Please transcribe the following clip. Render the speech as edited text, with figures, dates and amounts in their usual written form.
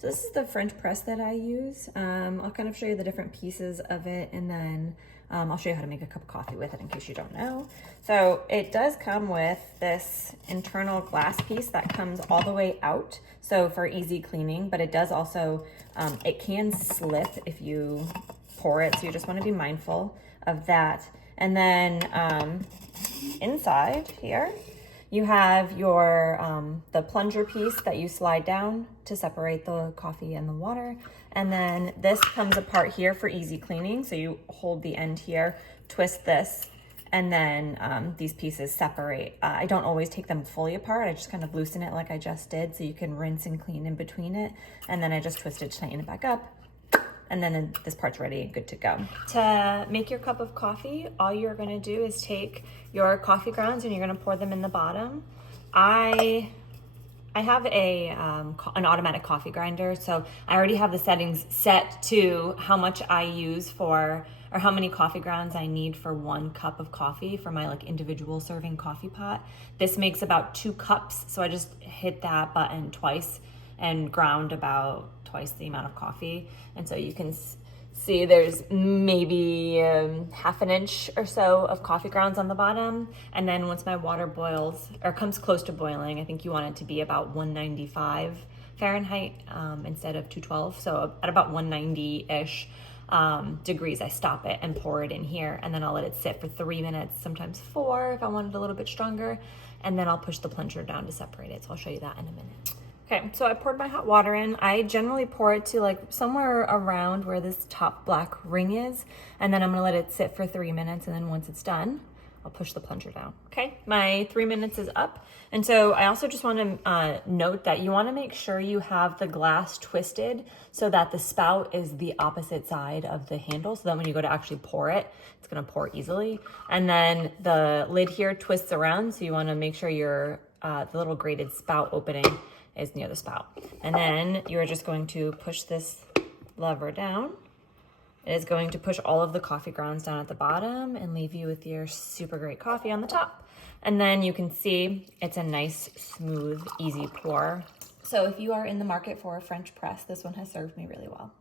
So this is the French press that I use. I'll kind of show you the different pieces of it, and then I'll show you how to make a cup of coffee with it in case you don't know. So it does come with this internal glass piece that comes all the way out, so for easy cleaning, but it does also, it can slip if you pour it, so you just want to be mindful of that. And then inside here, you have your, the plunger piece that you slide down to separate the coffee and the water. And then this comes apart here for easy cleaning. So you hold the end here, twist this, and then these pieces separate. I don't always take them fully apart. I just kind of loosen it like I just did so you can rinse and clean in between it. And then I just twist it to tighten it back up. And then this part's ready and good to go. To make your cup of coffee, all you're gonna do is take your coffee grounds and you're gonna pour them in the bottom. I have an automatic coffee grinder, so I already have the settings set to how much I use for, or how many coffee grounds I need for 1 cup of coffee for my like individual serving coffee pot. This makes about 2 cups, so I just hit that button twice and ground about twice the amount of coffee. And so you can see there's maybe half an inch or so of coffee grounds on the bottom. And then once my water boils or comes close to boiling, I think you want it to be about 195 Fahrenheit instead of 212. So at about 190-ish degrees, I stop it and pour it in here. And then I'll let it sit for 3 minutes, sometimes 4 if I want it a little bit stronger. And then I'll push the plunger down to separate it. So I'll show you that in a minute. Okay, so I poured my hot water in. I generally pour it to like somewhere around where this top black ring is, and then I'm gonna let it sit for 3 minutes, and then once it's done, I'll push the plunger down. Okay, my 3 minutes is up. And so I also just wanna note that you wanna make sure you have the glass twisted so that the spout is the opposite side of the handle, so that when you go to actually pour it, it's gonna pour easily. And then the lid here twists around, so you wanna make sure your the little grated spout opening is near the spout. And then you're just going to push this lever down. It is going to push all of the coffee grounds down at the bottom and leave you with your super great coffee on the top. And then you can see it's a nice, smooth, easy pour. So if you are in the market for a French press, this one has served me really well.